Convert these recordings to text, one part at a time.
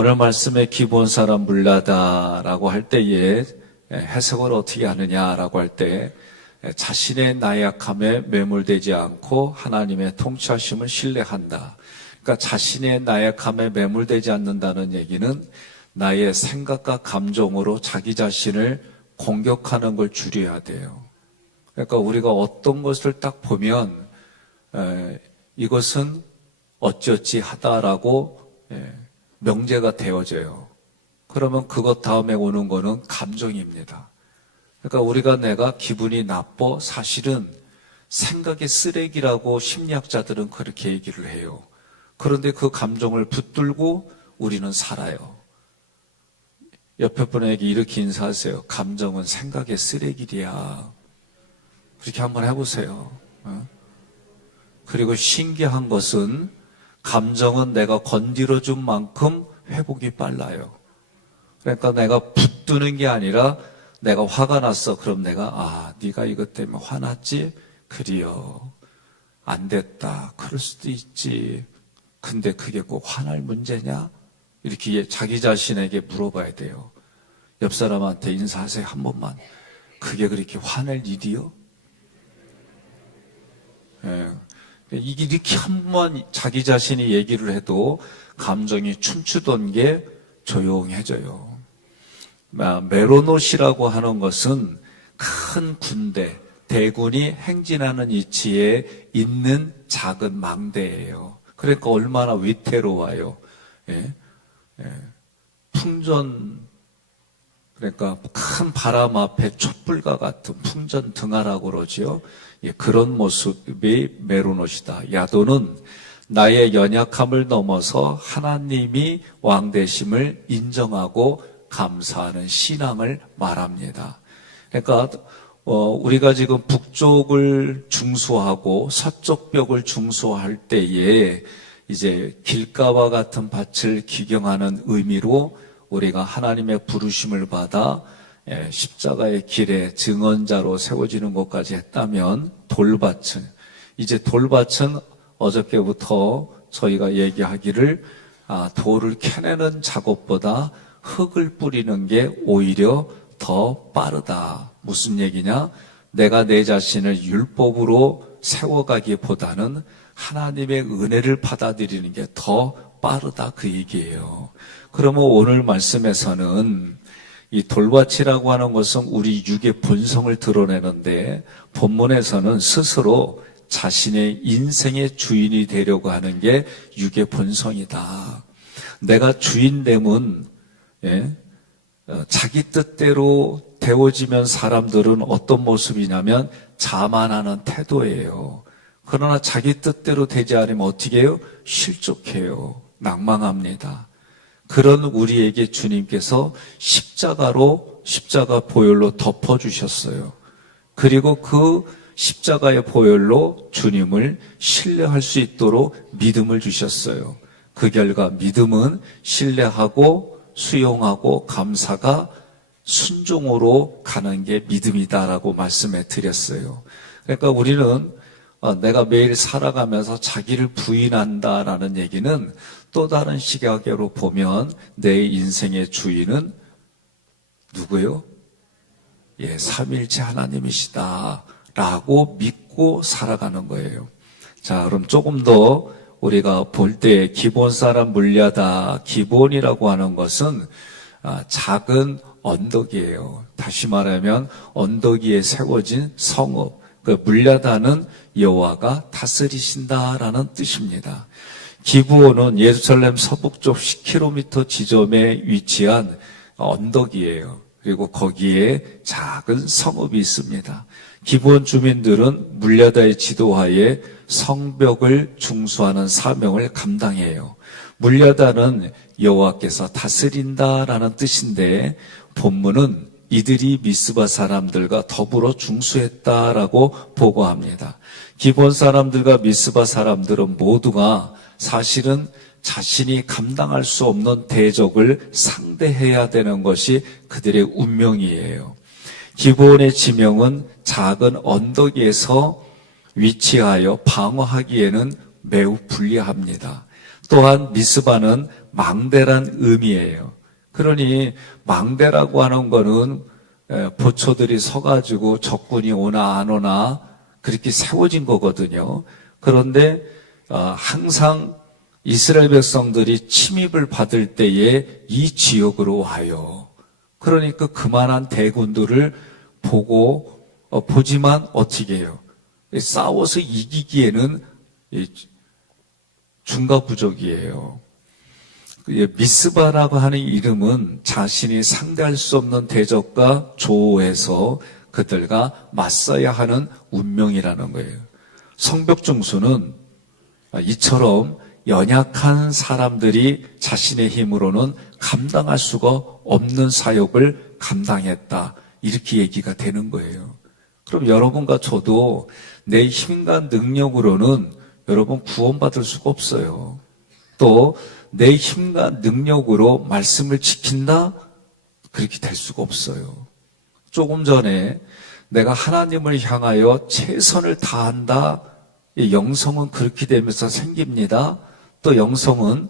오늘 말씀의 기본 사람 물라다라고 할 때에 해석을 어떻게 하느냐라고 할 때 자신의 나약함에 매몰되지 않고 하나님의 통치하심을 신뢰한다. 그러니까 자신의 나약함에 매몰되지 않는다는 얘기는 나의 생각과 감정으로 자기 자신을 공격하는 걸 줄여야 돼요. 그러니까 우리가 어떤 것을 딱 보면 이것은 어찌어찌 하다라고 명제가 되어져요. 그러면 그것 다음에 오는 거는 감정입니다. 그러니까 내가 기분이 나빠 사실은 생각의 쓰레기라고 심리학자들은 그렇게 얘기를 해요. 그런데 그 감정을 붙들고 우리는 살아요. 옆에 분에게 이렇게 인사하세요. 감정은 생각의 쓰레기야. 그렇게 한번 해보세요. 그리고 신기한 것은 감정은 내가 건드려준 만큼 회복이 빨라요. 그러니까 내가 붙드는 게 아니라 내가 화가 났어. 그럼 내가 네가 이것 때문에 화났지? 그래요. 안 됐다. 그럴 수도 있지. 근데 그게 꼭 화날 문제냐? 이렇게 자기 자신에게 물어봐야 돼요. 옆 사람한테 인사하세요. 한 번만. 그게 그렇게 화낼 일이요? 이게 이렇게 한 번 자기 자신이 얘기를 해도 감정이 춤추던 게 조용해져요. 메로노시라고 하는 것은 큰 군대, 대군이 행진하는 위치에 있는 작은 망대예요. 그러니까 얼마나 위태로워요. 풍전, 그러니까 큰 바람 앞에 촛불과 같은 풍전 등하라고 그러죠. 그런 모습이 메로노시다. 야도는 나의 연약함을 넘어서 하나님이 왕 되심을 인정하고 감사하는 신앙을 말합니다. 그러니까 우리가 지금 북쪽을 중수하고 서쪽 벽을 중수할 때에 이제 길가와 같은 밭을 기경하는 의미로 우리가 하나님의 부르심을 받아 십자가의 길에 증언자로 세워지는 것까지 했다면 돌밭은 어저께부터 저희가 얘기하기를 돌을 캐내는 작업보다 흙을 뿌리는 게 오히려 더 빠르다. 무슨 얘기냐? 내가 내 자신을 율법으로 세워가기보다는 하나님의 은혜를 받아들이는 게 더 빠르다 그 얘기예요. 그러면 오늘 말씀에서는 이 돌밭이라고 하는 것은 우리 육의 본성을 드러내는데 본문에서는 스스로 자신의 인생의 주인이 되려고 하는 게 육의 본성이다. 내가 주인됨은 자기 뜻대로 되어지면 사람들은 어떤 모습이냐면 자만하는 태도예요. 그러나 자기 뜻대로 되지 않으면 어떻게 해요? 실족해요. 낭망합니다. 그런 우리에게 주님께서 십자가 보혈로 덮어주셨어요. 그리고 그 십자가의 보혈로 주님을 신뢰할 수 있도록 믿음을 주셨어요. 그 결과 믿음은 신뢰하고 수용하고 감사가 순종으로 가는 게 믿음이다라고 말씀해 드렸어요. 그러니까 우리는 내가 매일 살아가면서 자기를 부인한다라는 얘기는 또 다른 시각으로 보면 내 인생의 주인은 누구요? 삼일체 하나님이시다 라고 믿고 살아가는 거예요. 자, 그럼 조금 더 우리가 볼 때 기본 사람 물려다, 기본이라고 하는 것은 작은 언덕이에요. 다시 말하면 언덕 위에 세워진 성읍, 그 물려다는 여호와가 다스리신다라는 뜻입니다. 기브온은 예루살렘 서북쪽 10km 지점에 위치한 언덕이에요. 그리고 거기에 작은 성읍이 있습니다. 기브온 주민들은 물려다의 지도하에 성벽을 중수하는 사명을 감당해요. 물려다는 여호와께서 다스린다라는 뜻인데 본문은 이들이 미스바 사람들과 더불어 중수했다라고 보고합니다. 기브온 사람들과 미스바 사람들은 모두가 사실은 자신이 감당할 수 없는 대적을 상대해야 되는 것이 그들의 운명이에요. 기브온의 지명은 작은 언덕에서 위치하여 방어하기에는 매우 불리합니다. 또한 미스바는 망대란 의미예요. 그러니 망대라고 하는 거는 보초들이 서가지고 적군이 오나 안 오나 그렇게 세워진 거거든요. 그런데 항상 이스라엘 백성들이 침입을 받을 때에 이 지역으로 와요. 그러니까 그만한 대군들을 보지만 어떻게 해요? 싸워서 이기기에는 중과부족이에요. 미스바라고 하는 이름은 자신이 상대할 수 없는 대적과 조에서 그들과 맞서야 하는 운명이라는 거예요. 성벽중수는 이처럼 연약한 사람들이 자신의 힘으로는 감당할 수가 없는 사역을 감당했다. 이렇게 얘기가 되는 거예요. 그럼 여러분과 저도 내 힘과 능력으로는 여러분 구원받을 수가 없어요. 또 내 힘과 능력으로 말씀을 지킨다? 그렇게 될 수가 없어요. 조금 전에 내가 하나님을 향하여 최선을 다한다. 이 영성은 그렇게 되면서 생깁니다. 또 영성은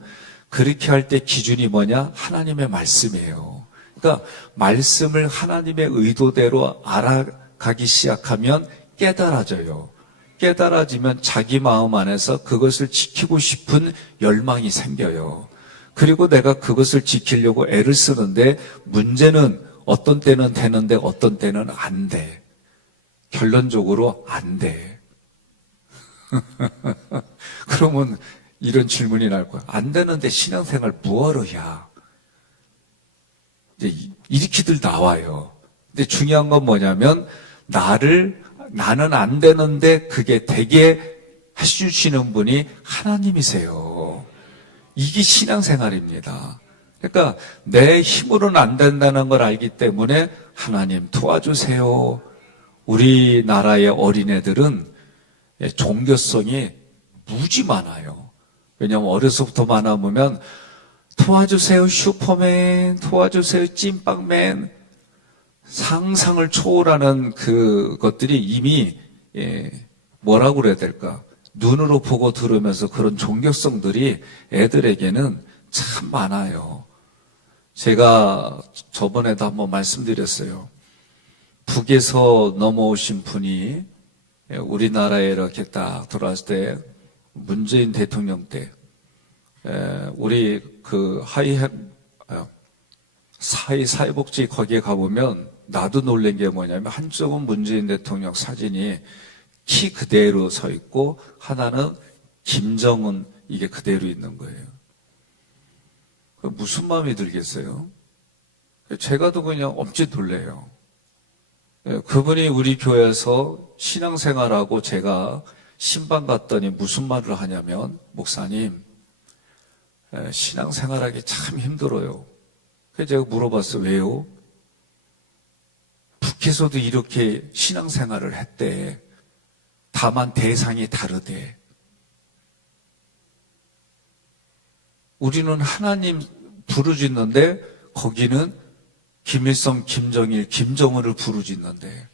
그렇게 할 때 기준이 뭐냐? 하나님의 말씀이에요. 그러니까 말씀을 하나님의 의도대로 알아가기 시작하면 깨달아져요. 깨달아지면 자기 마음 안에서 그것을 지키고 싶은 열망이 생겨요. 그리고 내가 그것을 지키려고 애를 쓰는데 문제는 어떤 때는 되는데 어떤 때는 안 돼. 결론적으로 안 돼. 그러면 이런 질문이 날 거야. 안 되는데 신앙생활 뭐하러 야? 이제 이렇게들 나와요. 근데 중요한 건 뭐냐면 나는 안 되는데 그게 되게 해주시는 분이 하나님이세요. 이게 신앙생활입니다. 그러니까 내 힘으로는 안 된다는 걸 알기 때문에 하나님 도와주세요. 우리나라의 어린애들은 종교성이 무지 많아요. 왜냐하면 어려서부터 많아보면 도와주세요 슈퍼맨, 도와주세요 찐빵맨, 상상을 초월하는 그것들이 이미 뭐라고 그래야 될까? 눈으로 보고 들으면서 그런 종교성들이 애들에게는 참 많아요. 제가 저번에도 한번 말씀드렸어요. 북에서 넘어오신 분이 우리나라에 이렇게 딱 들어왔을 때 문재인 대통령 때 우리 그 사회복지 거기에 가보면 나도 놀란 게 뭐냐면 한쪽은 문재인 대통령 사진이 키 그대로 서 있고 하나는 김정은 이게 그대로 있는 거예요. 무슨 마음이 들겠어요? 제가도 그냥 엄청 놀래요. 그분이 우리 교회에서 신앙생활하고 제가 신방 갔더니 무슨 말을 하냐면 목사님 신앙생활하기 참 힘들어요. 그래서 제가 물어봤어요. 왜요? 북에서도 이렇게 신앙생활을 했대. 다만 대상이 다르대. 우리는 하나님 부르짖는데 거기는 김일성, 김정일, 김정은을 부르짖는데.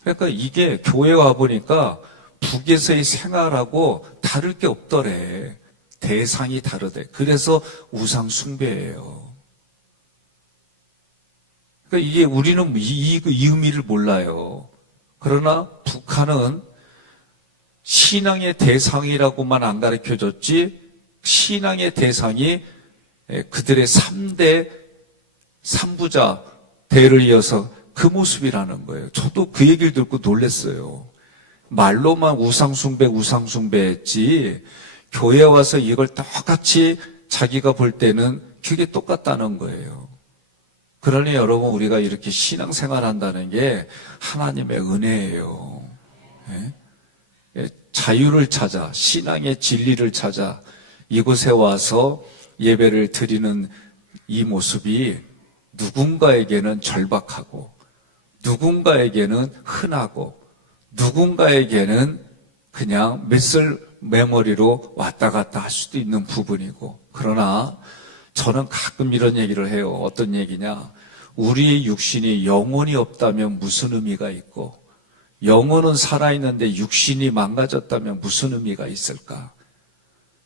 그러니까 이게 교회 와보니까 북에서의 생활하고 다를 게 없더래. 대상이 다르대. 그래서 우상 숭배예요. 그러니까 이게 우리는 이 의미를 몰라요. 그러나 북한은 신앙의 대상이라고만 안 가르쳐줬지 신앙의 대상이 그들의 3대 3부자 대를 이어서 그 모습이라는 거예요. 저도 그 얘기를 듣고 놀랐어요. 말로만 우상숭배 했지 교회 와서 이걸 똑같이 자기가 볼 때는 그게 똑같다는 거예요. 그러니 여러분 우리가 이렇게 신앙생활 한다는 게 하나님의 은혜예요. 자유를 찾아 신앙의 진리를 찾아 이곳에 와서 예배를 드리는 이 모습이 누군가에게는 절박하고 누군가에게는 흔하고 누군가에게는 그냥 몇설 메모리로 왔다 갔다 할 수도 있는 부분이고 그러나 저는 가끔 이런 얘기를 해요. 어떤 얘기냐? 우리의 육신이 영혼이 없다면 무슨 의미가 있고 영혼은 살아있는데 육신이 망가졌다면 무슨 의미가 있을까?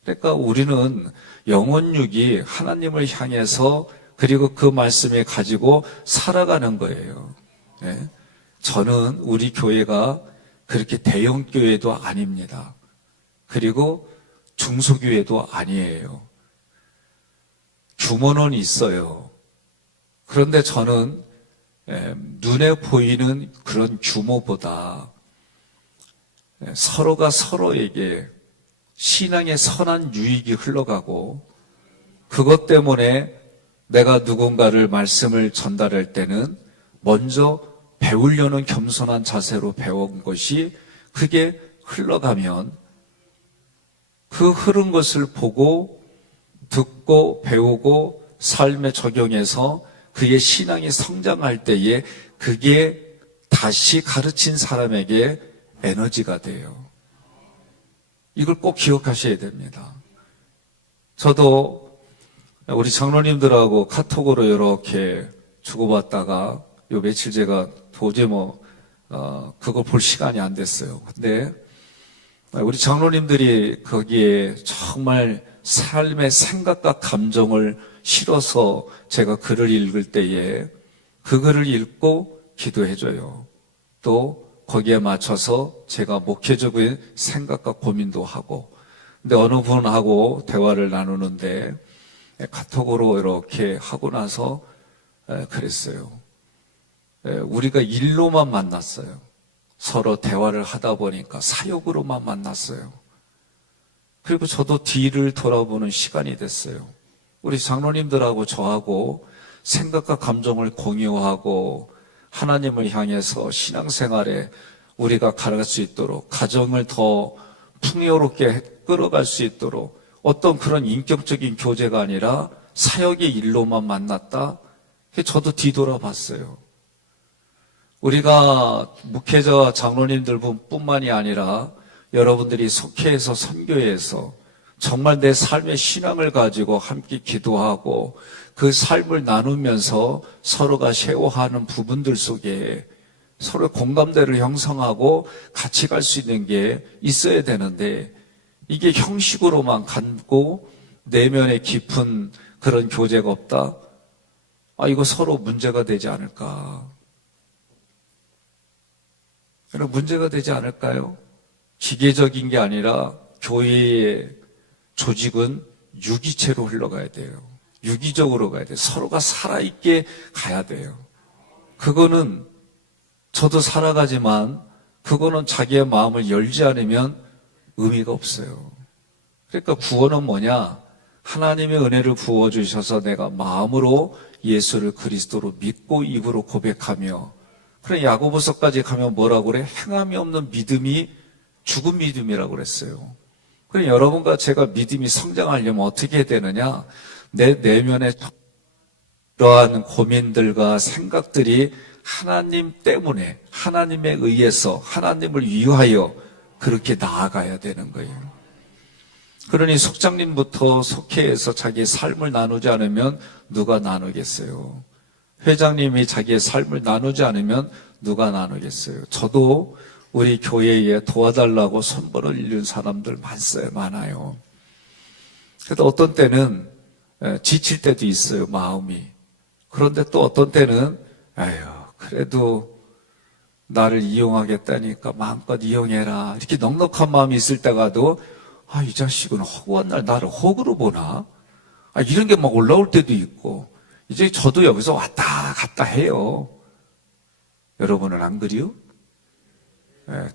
그러니까 우리는 영혼육이 하나님을 향해서 그리고 그 말씀에 가지고 살아가는 거예요. 예. 저는 우리 교회가 그렇게 대형 교회도 아닙니다. 그리고 중소교회도 아니에요. 규모는 있어요. 그런데 저는 눈에 보이는 그런 규모보다 서로가 서로에게 신앙의 선한 유익이 흘러가고 그것 때문에 내가 누군가를 말씀을 전달할 때는 먼저 배우려는 겸손한 자세로 배운 것이 그게 흘러가면 그 흐른 것을 보고 듣고 배우고 삶에 적용해서 그의 신앙이 성장할 때에 그게 다시 가르친 사람에게 에너지가 돼요. 이걸 꼭 기억하셔야 됩니다. 저도 우리 장로님들하고 카톡으로 이렇게 주고받다가 요 며칠 제가 도저히 그걸 볼 시간이 안 됐어요. 근데 우리 장로님들이 거기에 정말 삶의 생각과 감정을 실어서 제가 글을 읽을 때에 그 글을 읽고 기도해줘요. 또 거기에 맞춰서 제가 목회적인 생각과 고민도 하고 근데 어느 분하고 대화를 나누는데 카톡으로 이렇게 하고 나서 그랬어요. 우리가 일로만 만났어요. 서로 대화를 하다 보니까 사역으로만 만났어요. 그리고 저도 뒤를 돌아보는 시간이 됐어요. 우리 장로님들하고 저하고 생각과 감정을 공유하고 하나님을 향해서 신앙생활에 우리가 갈아갈 수 있도록 가정을 더 풍요롭게 끌어갈 수 있도록 어떤 그런 인격적인 교제가 아니라 사역의 일로만 만났다. 저도 뒤돌아봤어요. 우리가 목회자 장로님들 뿐만이 아니라 여러분들이 속회에서 선교회에서 정말 내 삶의 신앙을 가지고 함께 기도하고 그 삶을 나누면서 서로가 쉐어하는 부분들 속에 서로 공감대를 형성하고 같이 갈 수 있는 게 있어야 되는데 이게 형식으로만 갖고 내면에 깊은 그런 교제가 없다? 이거 서로 문제가 되지 않을까? 문제가 되지 않을까요? 기계적인 게 아니라 교회의 조직은 유기체로 흘러가야 돼요. 유기적으로 가야 돼요. 서로가 살아있게 가야 돼요. 그거는 저도 살아가지만 그거는 자기의 마음을 열지 않으면 의미가 없어요. 그러니까 구원은 뭐냐? 하나님의 은혜를 부어주셔서 내가 마음으로 예수를 그리스도로 믿고 입으로 고백하며 그래 야고보서까지 가면 뭐라고 그래? 행함이 없는 믿음이 죽은 믿음이라고 그랬어요. 그래 여러분과 제가 믿음이 성장하려면 어떻게 해야 되느냐? 내 내면에 그러한 고민들과 생각들이 하나님 때문에 하나님에 의해서 하나님을 위하여 그렇게 나아가야 되는 거예요. 그러니 속장님부터 속회에서 자기의 삶을 나누지 않으면 누가 나누겠어요? 회장님이 자기의 삶을 나누지 않으면 누가 나누겠어요? 저도 우리 교회에 도와달라고 손벌을 잃는 사람들 많아요. 그래도 어떤 때는 지칠 때도 있어요, 마음이. 그런데 또 어떤 때는 그래도 나를 이용하겠다니까 마음껏 이용해라. 이렇게 넉넉한 마음이 있을 때가도 이 자식은 허구한 날 나를 허구로 보나? 이런 게 막 올라올 때도 있고 이제 저도 여기서 왔다 갔다 해요. 여러분은 안 그리요?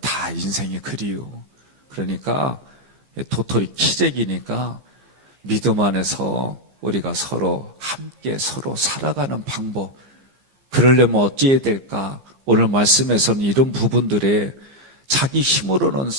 다 인생이 그리요. 그러니까 도토리 키재기니까 믿음 안에서 우리가 서로 함께 서로 살아가는 방법 그러려면 어찌해야 될까? 오늘 말씀에서는 이런 부분들에 자기 힘으로는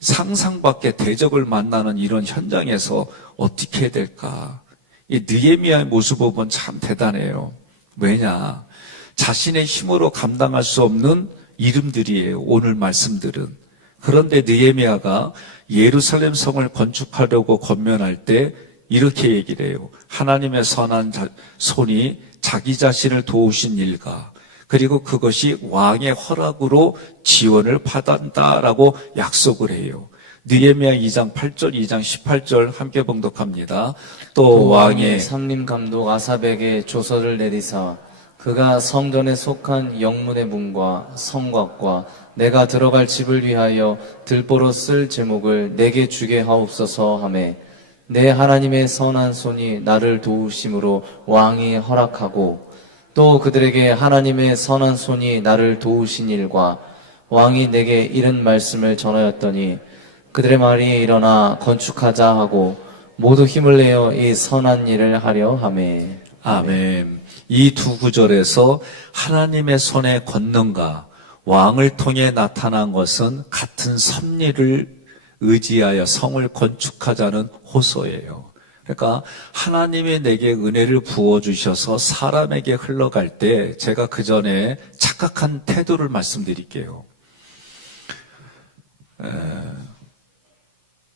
상상밖에 대적을 만나는 이런 현장에서 어떻게 해야 될까? 이 느헤미야의 모습을 보면 참 대단해요. 왜냐? 자신의 힘으로 감당할 수 없는 이름들이에요. 오늘 말씀들은. 그런데 느헤미야가 예루살렘 성을 건축하려고 권면할 때 이렇게 얘기를 해요. 하나님의 선한 손이 자기 자신을 도우신 일과 그리고 그것이 왕의 허락으로 지원을 받았다라고 약속을 해요. 느헤미야 2장 8절, 2장 18절 함께 봉독합니다. 또 왕의 삼림 감독 아삽에게 조서를 내리사 그가 성전에 속한 영문의 문과 성곽과 내가 들어갈 집을 위하여 들보로 쓸 제목을 내게 주게 하옵소서 하매 내 하나님의 선한 손이 나를 도우심으로 왕이 허락하고 또 그들에게 하나님의 선한 손이 나를 도우신 일과 왕이 내게 이른 말씀을 전하였더니 그들의 말이 일어나 건축하자 하고 모두 힘을 내어 이 선한 일을 하려 하매. 아멘. 이 두 구절에서 하나님의 손의 권능과 왕을 통해 나타난 것은 같은 섭리를 의지하여 성을 건축하자는 호소예요. 그러니까 하나님이 내게 은혜를 부어주셔서 사람에게 흘러갈 때 제가 그 전에 착각한 태도를 말씀드릴게요.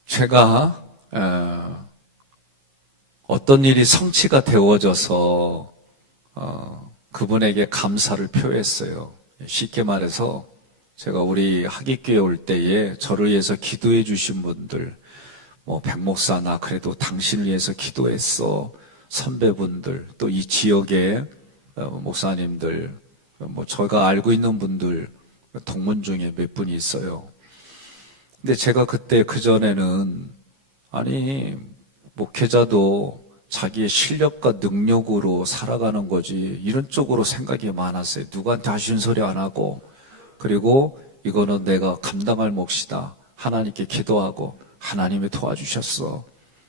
제가 어떤 일이 성취가 되어져서 그분에게 감사를 표했어요. 쉽게 말해서 제가 우리 하객교회 올 때에 저를 위해서 기도해 주신 분들, 백 목사 나 그래도 당신을 위해서 기도했어. 선배분들, 또 이 지역의 목사님들, 제가 알고 있는 분들 동문 중에 몇 분이 있어요. 근데 제가 그때 그전에는 아니 목회자도 자기의 실력과 능력으로 살아가는 거지 이런 쪽으로 생각이 많았어요. 누구한테 하시는 소리 안 하고 그리고 이거는 내가 감당할 몫이다. 하나님께 기도하고 하나님이 도와주셨어.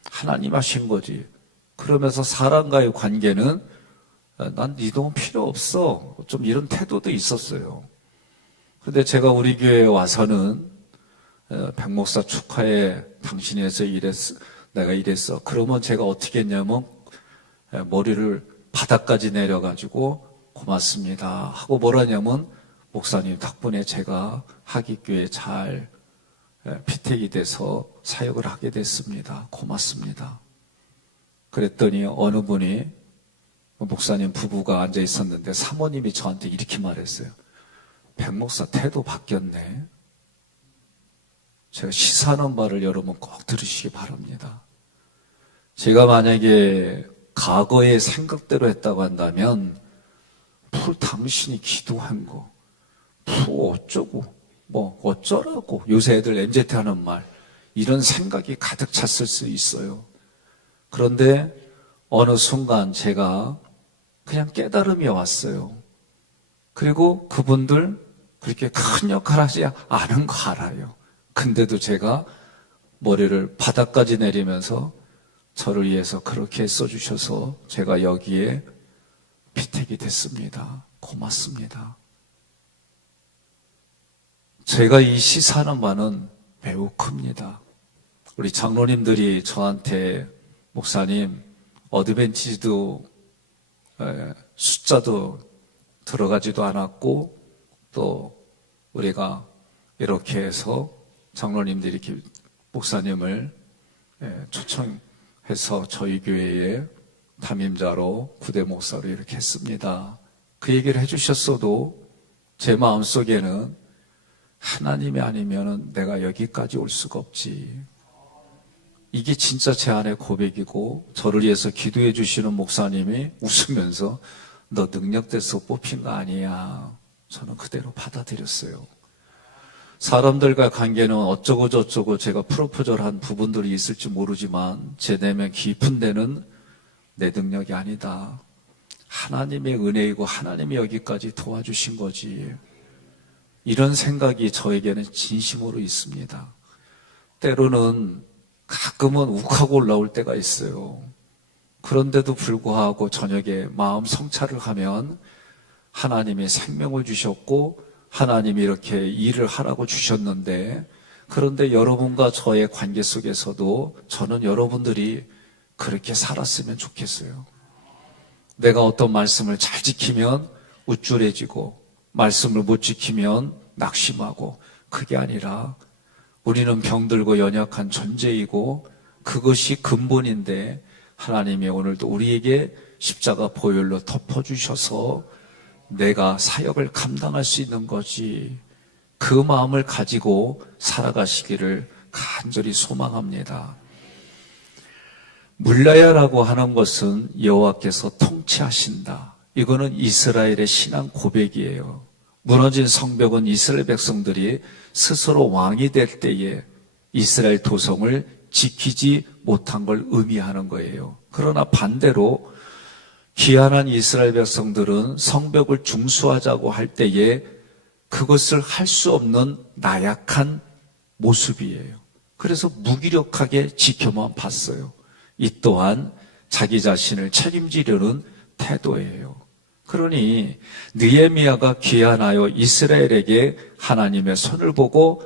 하나님 하신 거지. 그러면서 사람과의 관계는 난 네 도움 필요 없어. 좀 이런 태도도 있었어요. 그런데 제가 우리 교회에 와서는 백 목사 축하해. 당신이 해서 이랬어. 내가 이랬어. 그러면 제가 어떻게 했냐면 머리를 바닥까지 내려가지고 고맙습니다 하고 뭐라냐면 목사님 덕분에 제가 하객교회에 잘 피택이 돼서 사역을 하게 됐습니다. 고맙습니다. 그랬더니 어느 분이 목사님 부부가 앉아 있었는데 사모님이 저한테 이렇게 말했어요. 백 목사 태도 바뀌었네. 제가 시사하는 말을 여러분 꼭 들으시기 바랍니다. 제가 만약에 과거의 생각대로 했다고 한다면 당신이 기도한 거 어쩌고 어쩌라고 요새 애들 MZ 하는 말 이런 생각이 가득 찼을 수 있어요. 그런데 어느 순간 제가 그냥 깨달음이 왔어요. 그리고 그분들 그렇게 큰 역할 하지 않은 거 알아요. 근데도 제가 머리를 바닥까지 내리면서 저를 위해서 그렇게 써주셔서 제가 여기에 피택이 됐습니다. 고맙습니다. 제가 이 시사하는 바는 매우 큽니다. 우리 장로님들이 저한테 목사님 어드벤티지도 숫자도 들어가지도 않았고 또 우리가 이렇게 해서 장로님들이 이렇게 목사님을 초청해서 저희 교회에 담임자로 구대 목사로 이렇게 했습니다. 그 얘기를 해주셨어도 제 마음속에는 하나님이 아니면은 내가 여기까지 올 수가 없지. 이게 진짜 제 안의 고백이고 저를 위해서 기도해 주시는 목사님이 웃으면서 너 능력돼서 뽑힌 거 아니야. 저는 그대로 받아들였어요. 사람들과 관계는 어쩌고 저쩌고 제가 프로포절한 부분들이 있을지 모르지만 제 내면 깊은 데는 내 능력이 아니다. 하나님의 은혜이고 하나님이 여기까지 도와주신 거지. 이런 생각이 저에게는 진심으로 있습니다. 때로는 가끔은 욱하고 올라올 때가 있어요. 그런데도 불구하고 저녁에 마음 성찰을 하면 하나님이 생명을 주셨고 하나님이 이렇게 일을 하라고 주셨는데 그런데 여러분과 저의 관계 속에서도 저는 여러분들이 그렇게 살았으면 좋겠어요. 내가 어떤 말씀을 잘 지키면 우쭐해지고 말씀을 못 지키면 낙심하고 그게 아니라 우리는 병들고 연약한 존재이고 그것이 근본인데 하나님이 오늘도 우리에게 십자가 보혈로 덮어주셔서 내가 사역을 감당할 수 있는 거지. 그 마음을 가지고 살아가시기를 간절히 소망합니다. 물라야라고 하는 것은 여호와께서 통치하신다. 이거는 이스라엘의 신앙 고백이에요. 무너진 성벽은 이스라엘 백성들이 스스로 왕이 될 때에 이스라엘 도성을 지키지 못한 걸 의미하는 거예요. 그러나 반대로 귀환한 이스라엘 백성들은 성벽을 중수하자고 할 때에 그것을 할 수 없는 나약한 모습이에요. 그래서 무기력하게 지켜만 봤어요. 이 또한 자기 자신을 책임지려는 태도예요. 그러니 느헤미야가 귀환하여 이스라엘에게 하나님의 손을 보고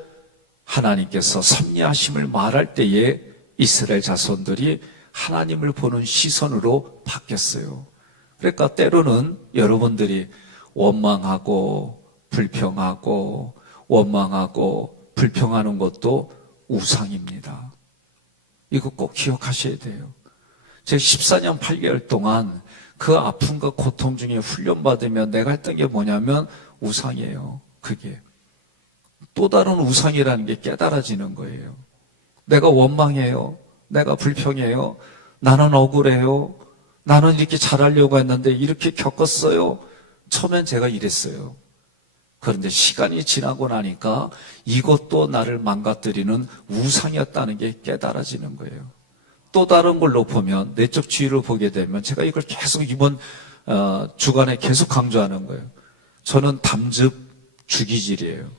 하나님께서 섭리하심을 말할 때에 이스라엘 자손들이 하나님을 보는 시선으로 바뀌었어요. 그러니까 때로는 여러분들이 원망하고 불평하고 원망하고 불평하는 것도 우상입니다. 이거 꼭 기억하셔야 돼요. 제가 14년 8개월 동안 그 아픔과 고통 중에 훈련받으며 내가 했던 게 뭐냐면 우상이에요. 그게. 또 다른 우상이라는 게 깨달아지는 거예요. 내가 원망해요. 내가 불평해요. 나는 억울해요. 나는 이렇게 잘하려고 했는데 이렇게 겪었어요. 처음엔 제가 이랬어요. 그런데 시간이 지나고 나니까 이것도 나를 망가뜨리는 우상이었다는 게 깨달아지는 거예요. 또 다른 걸로 보면 내적 지위를 보게 되면 제가 이걸 계속 이번 주간에 계속 강조하는 거예요. 저는 담즙 주기질이에요.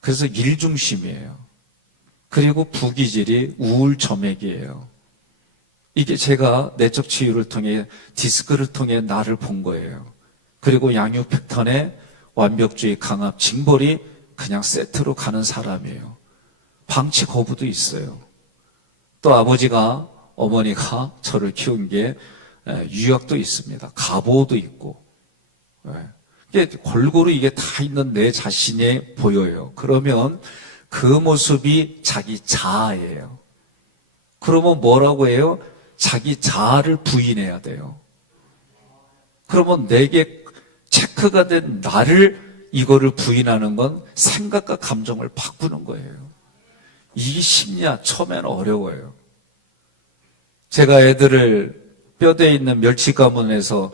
그래서 일중심이에요. 그리고 부기질이 우울점액이에요. 이게 제가 내적 치유를 통해 디스크를 통해 나를 본 거예요. 그리고 양육 패턴에 완벽주의, 강압, 징벌이 그냥 세트로 가는 사람이에요. 방치 거부도 있어요. 또 아버지가, 어머니가 저를 키운 게 유학도 있습니다. 가보도 있고. 이게 골고루 이게 다 있는 내 자신이 보여요. 그러면 그 모습이 자기 자아예요. 그러면 뭐라고 해요? 자기 자아를 부인해야 돼요. 그러면 내게 체크가 된 나를 이거를 부인하는 건 생각과 감정을 바꾸는 거예요. 이 심리야 처음에는 어려워요. 제가 애들을 뼈대 있는 멸치 가문에서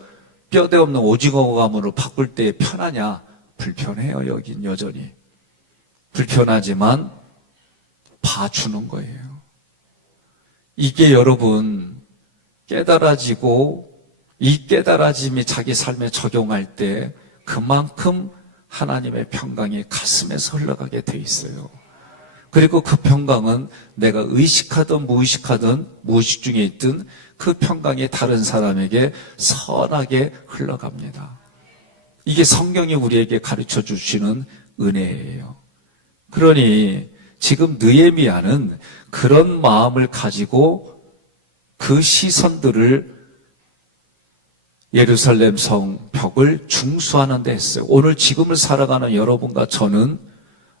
뼈대 없는 오징어 가문으로 바꿀 때 편하냐? 불편해요. 여긴 여전히. 불편하지만 봐주는 거예요. 이게 여러분 깨달아지고 이 깨달아짐이 자기 삶에 적용할 때 그만큼 하나님의 평강이 가슴에서 흘러가게 돼 있어요. 그리고 그 평강은 내가 의식하든 무의식하든 무의식 중에 있든 그 평강이 다른 사람에게 선하게 흘러갑니다. 이게 성경이 우리에게 가르쳐 주시는 은혜예요. 그러니 지금 느헤미야는 그런 마음을 가지고 그 시선들을 예루살렘 성 벽을 중수하는 데 했어요. 오늘 지금을 살아가는 여러분과 저는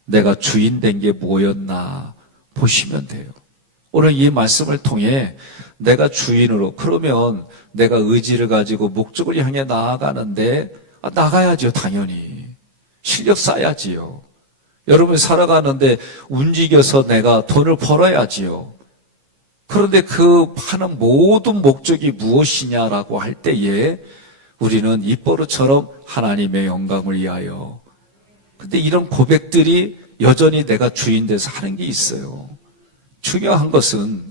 내가 주인 된 게 뭐였나 보시면 돼요. 오늘 이 말씀을 통해 내가 주인으로, 그러면 내가 의지를 가지고 목적을 향해 나아가는데 나가야죠. 당연히 실력 쌓아야지요. 여러분 살아가는데 움직여서 내가 돈을 벌어야지요. 그런데 그 하는 모든 목적이 무엇이냐라고 할 때에 우리는 입버릇처럼 하나님의 영광을 위하여. 근데 이런 고백들이 여전히 내가 주인 돼서 하는 게 있어요. 중요한 것은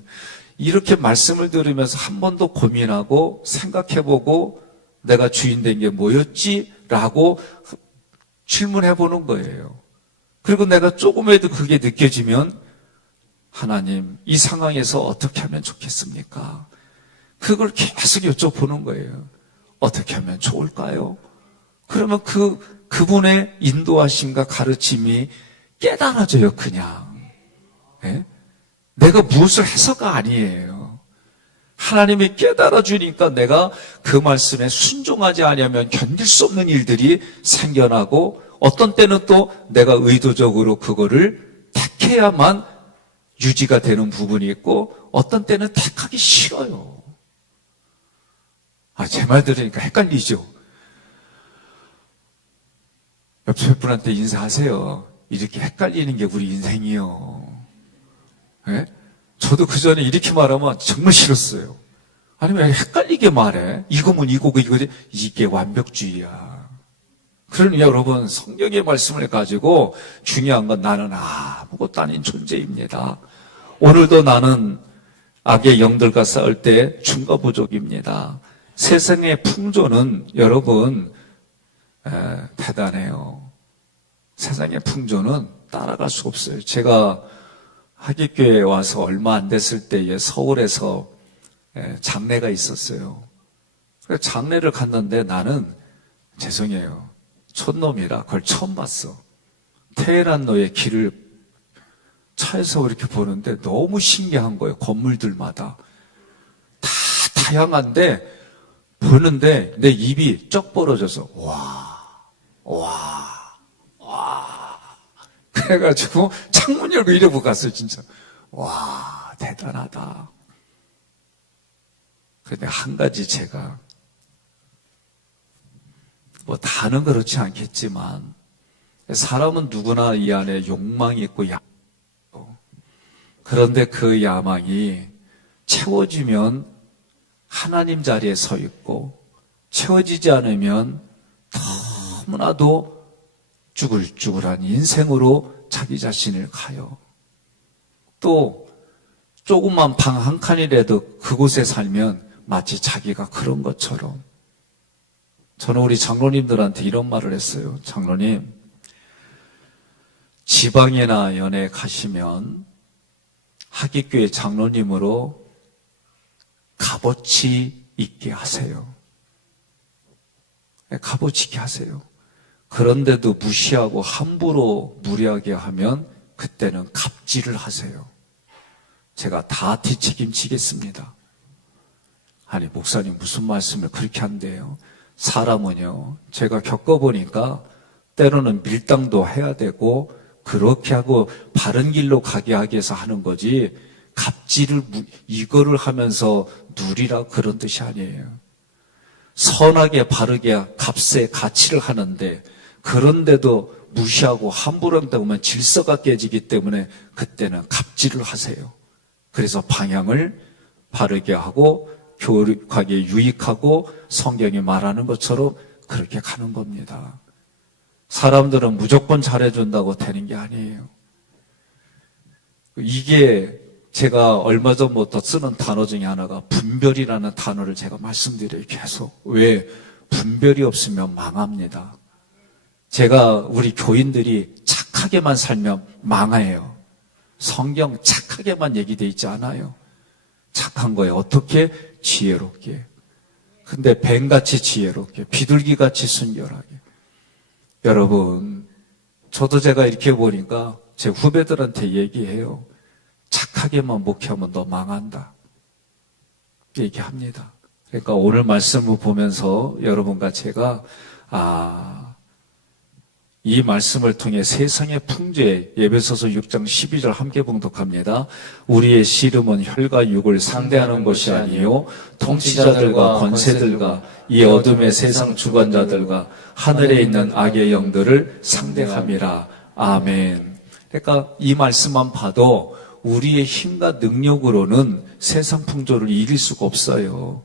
이렇게 말씀을 들으면서 한 번 더 고민하고 생각해보고 내가 주인 된 게 뭐였지라고 질문해보는 거예요. 그리고 내가 조금이라도 그게 느껴지면 하나님, 이 상황에서 어떻게 하면 좋겠습니까? 그걸 계속 여쭤보는 거예요. 어떻게 하면 좋을까요? 그러면 그분의 인도하심과 가르침이 깨달아져요, 그냥. 네? 내가 무엇을 해서가 아니에요. 하나님이 깨달아 주니까 내가 그 말씀에 순종하지 않으면 견딜 수 없는 일들이 생겨나고 어떤 때는 또 내가 의도적으로 그거를 택해야만 유지가 되는 부분이 있고 어떤 때는 택하기 싫어요. 제 말 들으니까 헷갈리죠? 옆에 분한테 인사하세요. 이렇게 헷갈리는 게 우리 인생이요. 예? 저도 그 전에 이렇게 말하면 정말 싫었어요. 아니, 왜 헷갈리게 말해? 이거면 이거고 이거지. 이게 완벽주의야. 그러니 여러분, 성경의 말씀을 가지고 중요한 건 나는 아무것도 아닌 존재입니다. 오늘도 나는 악의 영들과 싸울 때 중과부족입니다. 세상의 풍조는 여러분 대단해요. 세상의 풍조는 따라갈 수 없어요. 제가 하객교회에 와서 얼마 안 됐을 때에 서울에서 장례가 있었어요. 장례를 갔는데 나는 죄송해요. 촌놈이라 그걸 처음 봤어. 테헤란로의 길을 차에서 이렇게 보는데 너무 신기한 거예요. 건물들마다. 다 다양한데 보는데 내 입이 쩍 벌어져서 와. 그래가지고 창문 열고 이러고 갔어요. 진짜. 와, 대단하다. 그런데 한 가지 제가 뭐 다는 그렇지 않겠지만 사람은 누구나 이 안에 욕망이 있고 야망이 있고, 그런데 그 야망이 채워지면 하나님 자리에 서 있고 채워지지 않으면 너무나도 쭈글쭈글한 인생으로 자기 자신을 가요. 또 조그만 방 한 칸이라도 그곳에 살면 마치 자기가 그런 것처럼. 저는 우리 장로님들한테 이런 말을 했어요. 장로님, 지방이나 연에 가시면 하객교회 장로님으로 값어치 있게 하세요. 값어치 있게 하세요. 그런데도 무시하고 함부로 무례하게 하면 그때는 갑질을 하세요. 제가 다 뒤책임지겠습니다. 아니, 목사님 무슨 말씀을 그렇게 한대요? 사람은요, 제가 겪어보니까 때로는 밀당도 해야 되고 그렇게 하고 바른 길로 가게 하기 위해서 하는 거지, 갑질을 이거를 하면서 누리라 그런 뜻이 아니에요. 선하게 바르게 값의 가치를 하는데 그런데도 무시하고 함부로 한다고 하면 질서가 깨지기 때문에 그때는 갑질을 하세요. 그래서 방향을 바르게 하고 교육하게 유익하고 성경이 말하는 것처럼 그렇게 가는 겁니다. 사람들은 무조건 잘해준다고 되는 게 아니에요. 이게 제가 얼마 전부터 쓰는 단어 중에 하나가 분별이라는 단어를 제가 말씀드려요. 계속. 왜? 분별이 없으면 망합니다. 제가 우리 교인들이 착하게만 살면 망해요. 성경 착하게만 얘기되어 있지 않아요. 착한 거예요. 어떻게? 지혜롭게. 근데 뱀같이 지혜롭게, 비둘기같이 순결하게. 여러분, 저도 제가 이렇게 보니까 제 후배들한테 얘기해요. 착하게만 목회하면 너 망한다. 얘기합니다. 그러니까 오늘 말씀을 보면서 여러분과 제가 이 말씀을 통해 세상의 풍조에 에베소서 6장 12절 함께 봉독합니다. 우리의 씨름은 혈과 육을 상대하는 것이 아니요 통치자들과 권세들과 이 어둠의 세상 주관자들과 하늘에 있는 악의 영들을 상대함이라. 아멘. 그러니까 이 말씀만 봐도 우리의 힘과 능력으로는 세상 풍조를 이길 수가 없어요.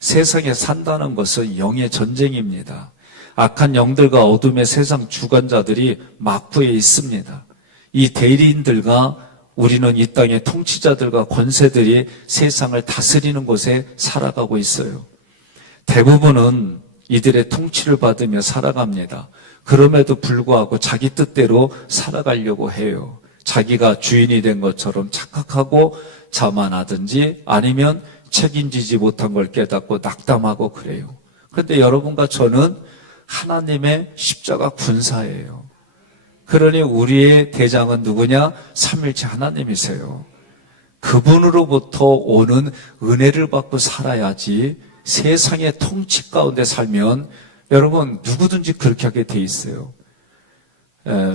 세상에 산다는 것은 영의 전쟁입니다. 악한 영들과 어둠의 세상 주관자들이 막부에 있습니다. 이 대리인들과 우리는 이 땅의 통치자들과 권세들이 세상을 다스리는 곳에 살아가고 있어요. 대부분은 이들의 통치를 받으며 살아갑니다. 그럼에도 불구하고 자기 뜻대로 살아가려고 해요. 자기가 주인이 된 것처럼 착각하고 자만하든지 아니면 책임지지 못한 걸 깨닫고 낙담하고 그래요. 그런데 여러분과 저는 하나님의 십자가 군사예요. 그러니 우리의 대장은 누구냐? 삼일체 하나님이세요. 그분으로부터 오는 은혜를 받고 살아야지 세상의 통치 가운데 살면 여러분 누구든지 그렇게 하게 돼 있어요.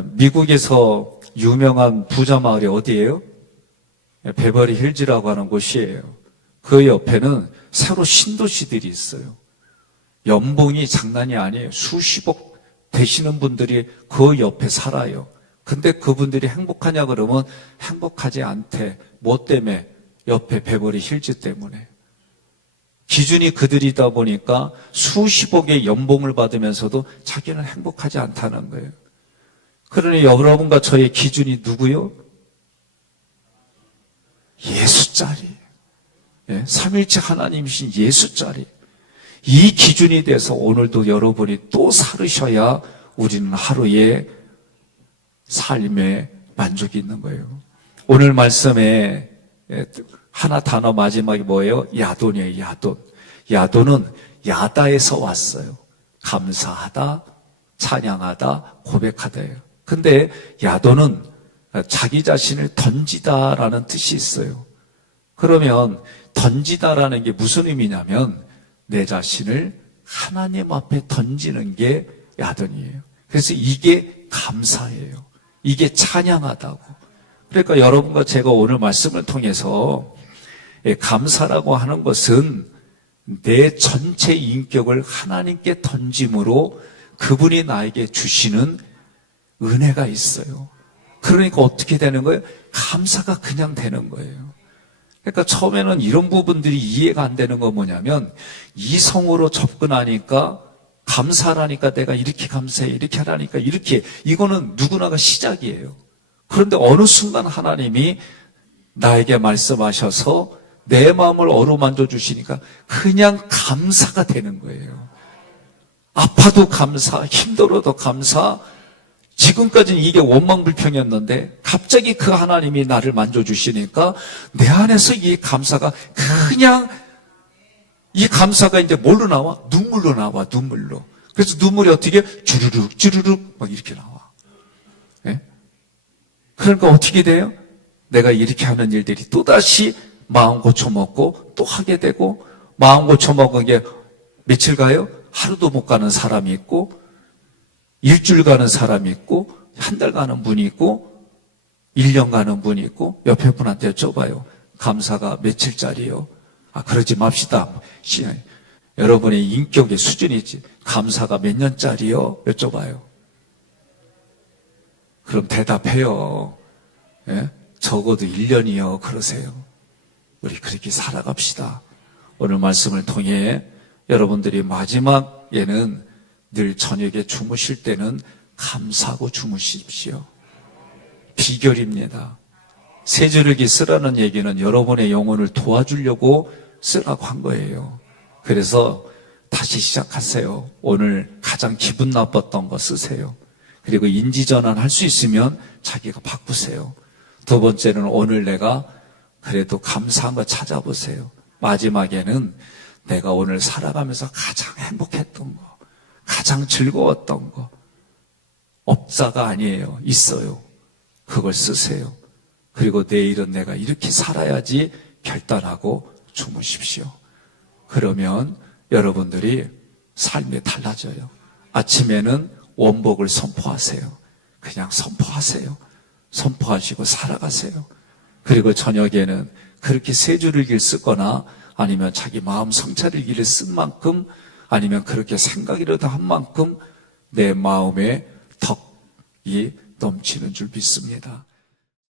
미국에서 유명한 부자 마을이 어디예요? 베버리 힐즈라고 하는 곳이에요. 그 옆에는 새로 신도시들이 있어요. 연봉이 장난이 아니에요. 수십억 되시는 분들이 그 옆에 살아요. 근데 그분들이 행복하냐 그러면 행복하지 않대. 뭐 때문에? 옆에 베버리 힐즈 때문에. 기준이 그들이다 보니까 수십억의 연봉을 받으면서도 자기는 행복하지 않다는 거예요. 그러니 여러분과 저의 기준이 누구요? 예수짜리. 예, 삼일째 하나님이신 예수짜리. 이 기준이 돼서 오늘도 여러분이 또 살으셔야 우리는 하루의 삶에 만족이 있는 거예요. 오늘 말씀에 하나 단어 마지막이 뭐예요? 야돈이에요. 야돈. 야돈은 야다에서 왔어요. 감사하다, 찬양하다, 고백하다예요. 근데 야돈은 자기 자신을 던지다라는 뜻이 있어요. 그러면 던지다라는 게 무슨 의미냐면 내 자신을 하나님 앞에 던지는 게 야돈이에요. 그래서 이게 감사예요. 이게 찬양하다고. 그러니까 여러분과 제가 오늘 말씀을 통해서 감사라고 하는 것은 내 전체 인격을 하나님께 던짐으로 그분이 나에게 주시는 은혜가 있어요. 그러니까 어떻게 되는 거예요? 감사가 그냥 되는 거예요. 그러니까 처음에는 이런 부분들이 이해가 안 되는 건 뭐냐면 이성으로 접근하니까 감사하니까 내가 이렇게 감사해, 이렇게 하라니까 이렇게, 이거는 누구나가 시작이에요. 그런데 어느 순간 하나님이 나에게 말씀하셔서 내 마음을 어루만져 주시니까 그냥 감사가 되는 거예요. 아파도 감사, 힘들어도 감사. 지금까지는 이게 원망불평이었는데 갑자기 그 하나님이 나를 만져주시니까 내 안에서 이 감사가 그냥, 이 감사가 이제 뭘로 나와? 눈물로 나와, 눈물로. 그래서 눈물이 어떻게 주르륵 주르륵 막 이렇게 나와. 예? 그러니까 어떻게 돼요? 내가 이렇게 하는 일들이 또다시 마음 고쳐먹고 또 하게 되고, 마음 고쳐먹은 게 며칠 가요? 하루도 못 가는 사람이 있고, 일주일 가는 사람이 있고, 한 달 가는 분이 있고, 1년 가는 분이 있고, 옆에 분한테 여쭤봐요. 감사가 며칠짜리요? 아, 그러지 맙시다. 여러분의 인격의 수준이 있지. 감사가 몇 년짜리요? 여쭤봐요. 그럼 대답해요. 예? 적어도 1년이요. 그러세요. 우리 그렇게 살아갑시다. 오늘 말씀을 통해 여러분들이 마지막에는 늘 저녁에 주무실 때는 감사하고 주무십시오. 비결입니다. 세 줄기 쓰라는 얘기는 여러분의 영혼을 도와주려고 쓰라고 한 거예요. 그래서 다시 시작하세요. 오늘 가장 기분 나빴던 거 쓰세요. 그리고 인지전환 할 수 있으면 자기가 바꾸세요. 두 번째는 오늘 내가 그래도 감사한 거 찾아보세요. 마지막에는 내가 오늘 살아가면서 가장 행복했던 거, 가장 즐거웠던 거, 없자가 아니에요. 있어요. 그걸 쓰세요. 그리고 내일은 내가 이렇게 살아야지 결단하고 주무십시오. 그러면 여러분들이 삶이 달라져요. 아침에는 원복을 선포하세요. 그냥 선포하세요. 선포하시고 살아가세요. 그리고 저녁에는 그렇게 세 줄을 길 쓰거나 아니면 자기 마음 성찰일기를 쓴 만큼 아니면 그렇게 생각이라도 한 만큼 내 마음에 덕이 넘치는 줄 믿습니다.